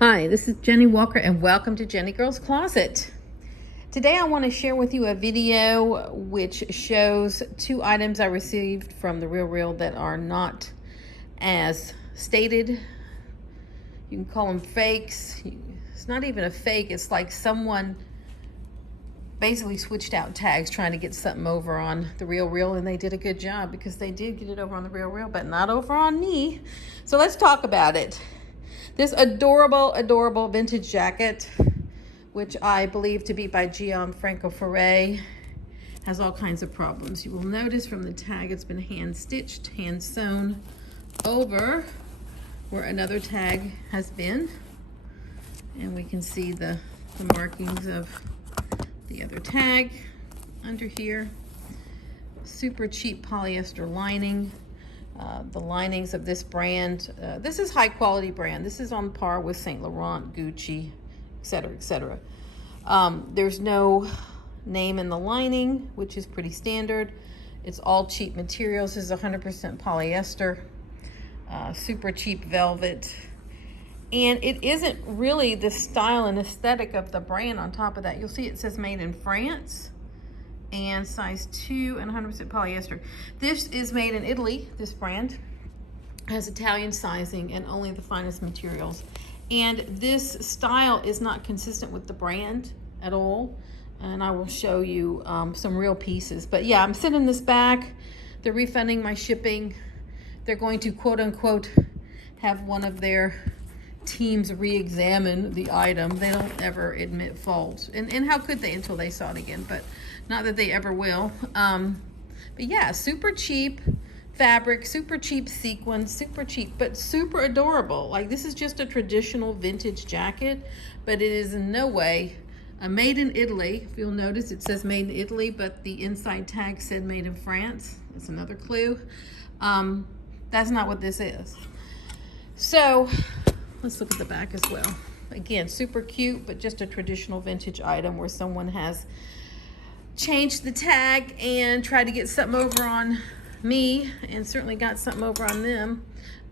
Hi, this is Jenny Walker and welcome to Jenny Girl's Closet. Today I want to share with you a video which shows two items I received from TheRealReal that are not as stated. You can call them fakes. It's not even a fake, it's like someone basically switched out tags trying to get something over on TheRealReal, and they did a good job because they did get it over on TheRealReal, but not over on me. So let's talk about it. This adorable vintage jacket, which I believe to be by Gianfranco Ferre, has all kinds of problems. You will notice from the tag it's been hand stitched, hand sewn over where another tag has been. And we can see the markings of the other tag under here. Super cheap polyester lining. The linings of this brand, this is high quality brand. This is on par with Saint Laurent, Gucci, etc., etc. There's no name in the lining, which is pretty standard. It's all cheap materials. This is 100% polyester, super cheap velvet. And it isn't really the style and aesthetic of the brand on top of that. You'll see it says made in France and size 2 and 100% polyester. This is made in Italy. This brand has Italian sizing and only the finest materials. And this style is not consistent with the brand at all. And I will show you some real pieces. But yeah, I'm sending this back. They're refunding my shipping. They're going to quote unquote have one of their teams re-examine the item. They don't ever admit fault. And how could they until they saw it again? But not that they ever will. But yeah, super cheap fabric, super cheap sequins, super cheap, but super adorable. Like, this is just a traditional vintage jacket, but it is in no way made in Italy. If you'll notice, it says made in Italy, but the inside tag said made in France. That's another clue. That's not what this is. So let's look at the back as well. Again, super cute, but just a traditional vintage item where someone has changed the tag and tried to get something over on me, and certainly got something over on them.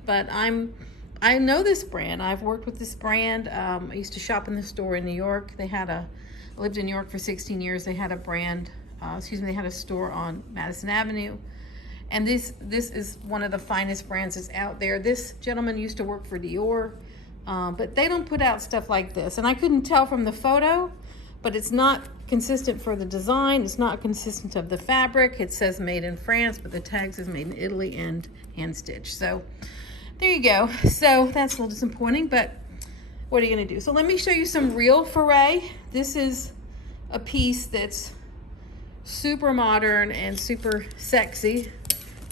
But I know this brand. I've worked with this brand. I used to shop in the store in New York. I lived in New York for 16 years. They had a brand, they had a store on Madison Avenue. And this is one of the finest brands that's out there. This gentleman used to work for Dior, but they don't put out stuff like this. And I couldn't tell from the photo, but it's not consistent for the design. It's not consistent of the fabric. It says made in France, but the tag says made in Italy and hand stitched. So there you go. So that's a little disappointing, but what are you gonna do? So let me show you some real Ferre. This is a piece that's super modern and super sexy.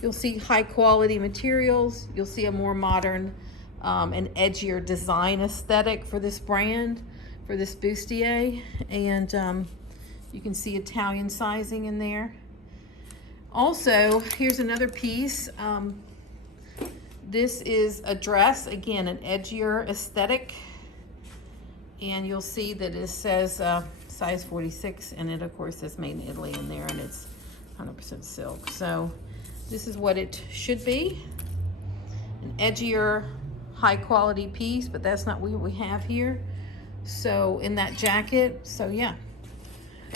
You'll see high quality materials. You'll see a more modern and edgier design aesthetic for this brand, for this bustier. And you can see Italian sizing in there. Also, here's another piece. This is a dress, again, an edgier aesthetic. And you'll see that it says size 46, and it of course says made in Italy in there, and it's 100% silk. So this is what it should be, an edgier, high quality piece, but that's not what we have here. So in that jacket, so yeah.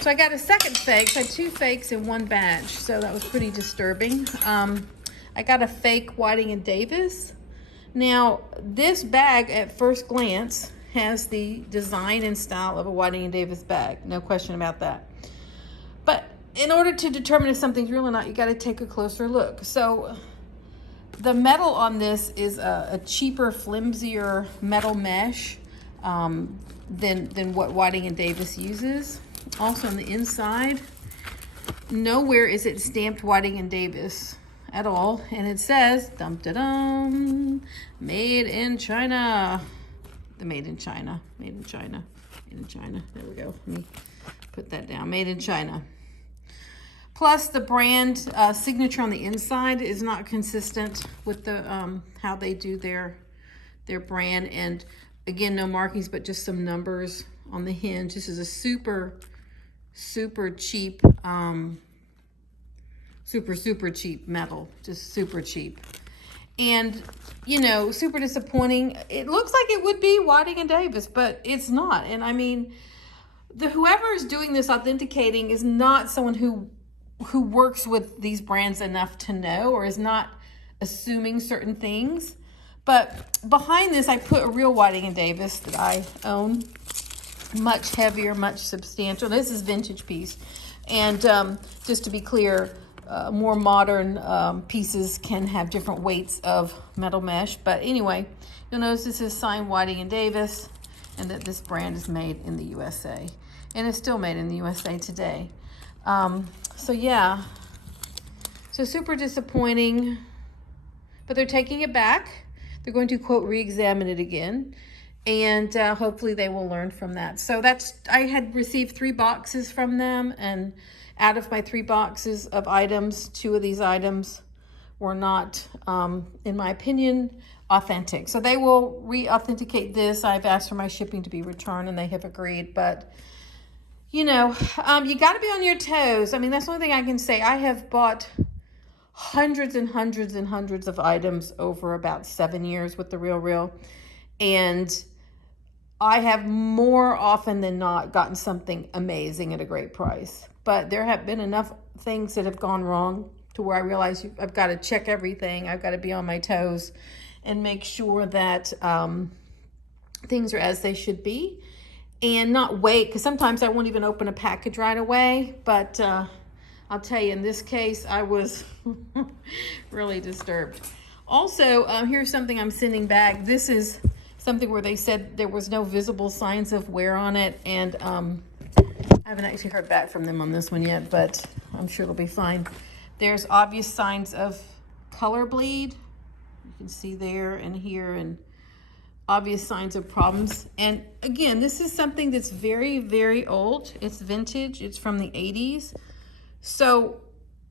So I got a second fake. So I had two fakes in one batch, so that was pretty disturbing. I got a fake Whiting & Davis. Now, this bag at first glance has the design and style of a Whiting & Davis bag, no question about that. But in order to determine if something's real or not, you got to take a closer look. So the metal on this is a cheaper, flimsier metal mesh than what Whiting & Davis uses. Also on the inside, nowhere is it stamped Whiting & Davis at all, and it says dum-da-dum, made in China. The made in China, made in China, made in China. There we go. Let me put that down. Made in China. Plus, the brand signature on the inside is not consistent with the how they do their brand. And again, no markings, but just some numbers on the hinge. This is a super cheap, super cheap metal, just super cheap. And, you know, super disappointing. It looks like it would be Whiting and Davis, but it's not. And I mean, whoever is doing this authenticating is not someone who works with these brands enough to know, or is not assuming certain things. But behind this, I put a real Whiting and Davis that I own. Much heavier, much substantial. This is vintage piece. And just to be clear, more modern pieces can have different weights of metal mesh. But anyway, you'll notice this is signed Whiting and Davis, and that this brand is made in the USA. And it's still made in the USA today. So yeah, so super disappointing, but they're taking it back. They're going to, quote, re-examine it again. And hopefully they will learn from that. So I had received 3 boxes from them, and out of my 3 boxes of items, 2 of these items were not, in my opinion, authentic. So they will re-authenticate this. I've asked for my shipping to be returned, and they have agreed. But, you know, you got to be on your toes. I mean, that's the only thing I can say. I have bought hundreds and hundreds and hundreds of items over about 7 years with The RealReal. And I have more often than not gotten something amazing at a great price. But there have been enough things that have gone wrong to where I realize I've got to check everything. I've got to be on my toes and make sure that things are as they should be, and not wait, because sometimes I won't even open a package right away. But I'll tell you, in this case, I was really disturbed. Also, here's something I'm sending back. This is something where they said there was no visible signs of wear on it, and I haven't actually heard back from them on this one yet, but I'm sure it'll be fine. There's obvious signs of color bleed. You can see there and here, and obvious signs of problems. And again, this is something that's very, very old. It's vintage. It's from the 80s. So,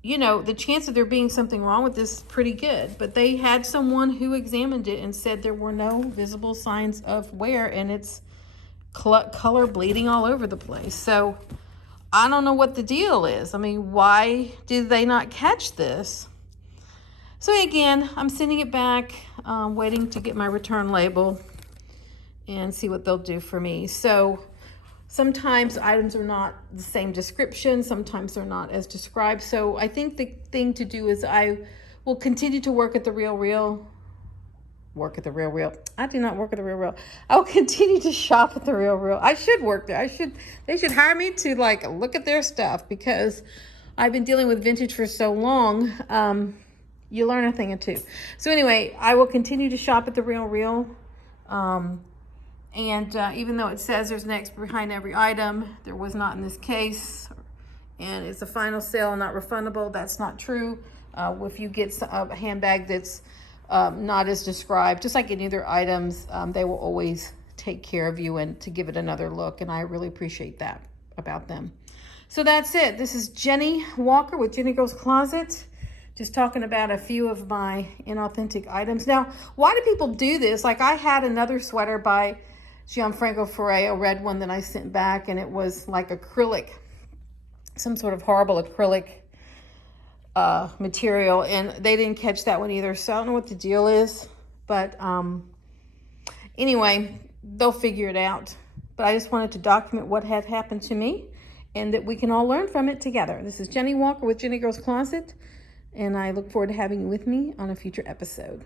you know, the chance of there being something wrong with this is pretty good. But they had someone who examined it and said there were no visible signs of wear, and it's color bleeding all over the place. So I don't know what the deal is. I mean, why did they not catch this? So again, I'm sending it back, waiting to get my return label and see what they'll do for me. So sometimes items are not the same description. Sometimes they're not as described. So I think the thing to do is I will continue to work at The RealReal. I do not work at The RealReal. I'll continue to shop at The RealReal. I should work there. They should hire me to like look at their stuff, because I've been dealing with vintage for so long. You learn a thing or two. So anyway, I will continue to shop at The RealReal. And even though it says there's an expert behind every item, there was not in this case. And it's a final sale and not refundable. That's not true. If you get a handbag that's not as described, just like any other items, they will always take care of you and to give it another look. And I really appreciate that about them. So that's it. This is Jennie Walker with Jennie Girls Closet. Just talking about a few of my inauthentic items. Now, why do people do this? Like, I had another sweater by Gianfranco Ferre, a red one that I sent back, and it was like acrylic, some sort of horrible acrylic material, and they didn't catch that one either. So I don't know what the deal is, but anyway, they'll figure it out. But I just wanted to document what had happened to me, and that we can all learn from it together. This is Jennie Walker with Jennie Girls Closet, and I look forward to having you with me on a future episode.